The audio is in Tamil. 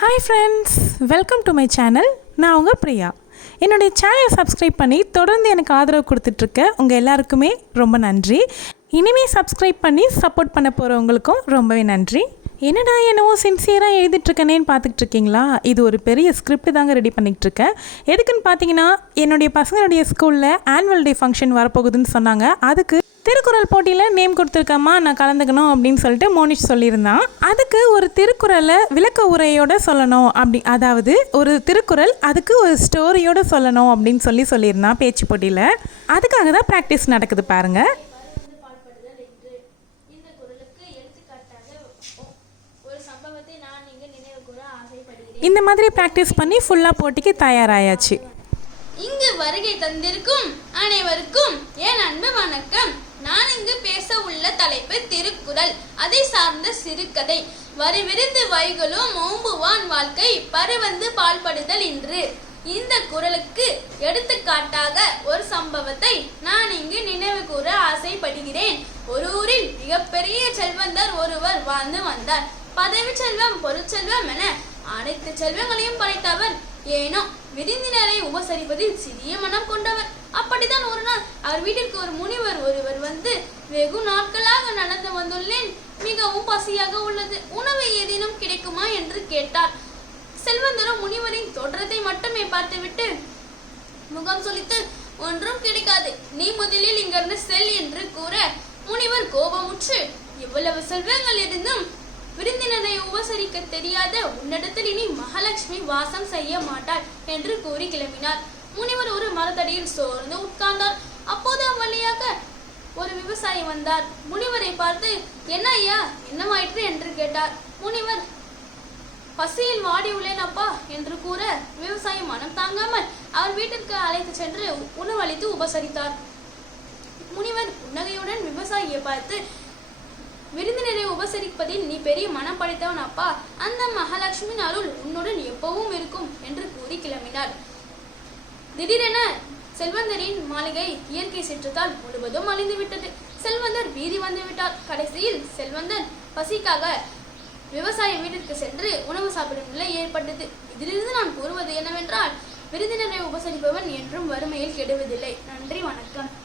Hi friends welcome to my channel நான் உங்கள் பிரியா. என்னுடைய சேனலை சப்ஸ்கிரைப் பண்ணி தொடர்ந்து எனக்கு ஆதரவு கொடுத்துட்ருக்க உங்கள் எல்லாருக்குமே ரொம்ப நன்றி. இனிமேல் சப்ஸ்கிரைப் பண்ணி சப்போர்ட் பண்ண போகிறவங்களுக்கும் ரொம்பவே நன்றி. என்னடா என்னவோ சின்சியராக எழுதிட்டுருக்கனேன்னு பார்த்துக்கிட்டு இருக்கீங்களா இது ஒரு பெரிய ஸ்கிரிப்ட் தாங்க ரெடி பண்ணிகிட்டு இருக்கேன் எதுக்குன்னு பார்த்தீங்கன்னா என்னுடைய பசங்களுடைய ஸ்கூலில் ஆனுவல் டே ஃபங்க்ஷன் வரப்போகுதுன்னு சொன்னாங்க. அதுக்கு திருக்குறள் போட்டியில் நேம் கொடுத்துருக்கம்மா நான் கலந்துக்கணும் அப்படின்னு சொல்லிட்டு மோனிஷ் சொல்லியிருந்தான். அதுக்கு ஒரு திருக்குறளை விளக்க உரையோட சொல்லணும் அப்படி அதாவது ஒரு திருக்குறள் அதுக்கு ஒரு ஸ்டோரியோட சொல்லணும் அப்படின்னு சொல்லி சொல்லியிருந்தான் பேச்சு போட்டியில். அதுக்காக தான் ப்ராக்டிஸ் நடக்குது பாருங்கள் பறந்து பாழ்படுதல் என்று இந்த குறளுக்கு எடுத்துக்காட்டாக ஒ- ஒரு சம்பவத்தை நான் இங்கு நினைவு கூற ஆசைப்படுகிறேன் இந்த மாதிரி ப்ராக்டிஸ் பண்ணி ஃபுல்லாக போட்டிக்கு தயாராயாச்சு. இங்கு வருகை தந்திருக்கும் அனைவருக்கும் என் அன்பு வணக்கம். நான் இங்கு பேச உள்ள தலைப்பு திருக்குறள். அதை சார்ந்த சிறுகதை. வரிவிருந்து வைகளும் ஓம்புவான் வாழ்க்கை பருவந்து பால்படுதல் இன்று. இந்த குரலுக்கு எடுத்துக்காட்டாக ஒரு சம்பவத்தை நான் இங்கு நினைவு கூற ஆசைப்படுகிறேன். ஒரு ஊரில் மிகப்பெரிய செல்வந்தர் ஒருவர் வாழ்ந்து வந்தார். பதவி செல்வம் பொருட்செல்வம் என அனைத்து செல்வங்களையும் படைத்தவர் ஏனோ. விருந்தினரை உபசரிப்பதில் சிறிய மனம் கொண்டவர். அப்படித்தான் ஒரு நாள் அவர் வீட்டிற்கு ஒரு முனிவர் ஒருவர் வந்து வெகு நாட்களாக நடந்து வந்துள்ளேன். மிகவும் பசியாக உள்ளது. உணவு ஏதேனும் கிடைக்குமா என்று கேட்டார். செல்வந்தரும் முனிவரின் தோற்றத்தை மட்டுமே பார்த்துவிட்டு முகம் சொலித்து ஒன்றும் கிடைக்காது. நீ முதலில் இங்கிருந்து செல் என்று கூற முனிவர் கோபமுற்று இவ்வளவு செல்வங்கள் இருந்தும் விருந்தினரை உபசரிக்க தெரியாத உன்னிடத்தில் இனி மகாலட்சுமி வாசம் செய்ய மாட்டாள் என்று கூறி கிளம்பினார். முனிவர் ஒரு மரத்தடியில் சோர்ந்து உட்கார்ந்தார். அப்போது அவ்வழியாக ஒரு விவசாயி வந்தார். முனிவரை பார்த்து என்ன ஐயா என்னவாயிற்று? என்று கேட்டார். முனிவர் பசியில் வாடி உள்ளேன் அப்பா என்று கூற விவசாயி மனம் தாங்காமல் அவர் வீட்டிற்கு அழைத்து சென்று உணவளித்து உபசரித்தார். முனிவர் புன்னகையுடன் விவசாயியை பார்த்து விருந்தினரை உபசரிப்பதில் நீ பெரிய மனம் படைத்தவன் அப்பா. அந்த மகாலட்சுமியின் அருள் உன்னுடன் எப்பவும் இருக்கும் என்று கூறி கிளம்பினார் திடீரென செல்வந்தரின் மாளிகை இயற்கை சீற்றத்தால் முழுவதும் அழிந்து விட்டது செல்வந்தர் வீதி வந்துவிட்டார். கடைசியில் செல்வந்தர் பசிக்காக விவசாய வீட்டிற்கு சென்று உணவு சாப்பிடும் நிலை ஏற்பட்டது. இதிலிருந்து நான் கூறுவது என்னவென்றால் விருந்தினரை உபசரிப்பவன் என்றும் வறுமையில் கெடுவதில்லை. நன்றி வணக்கம்.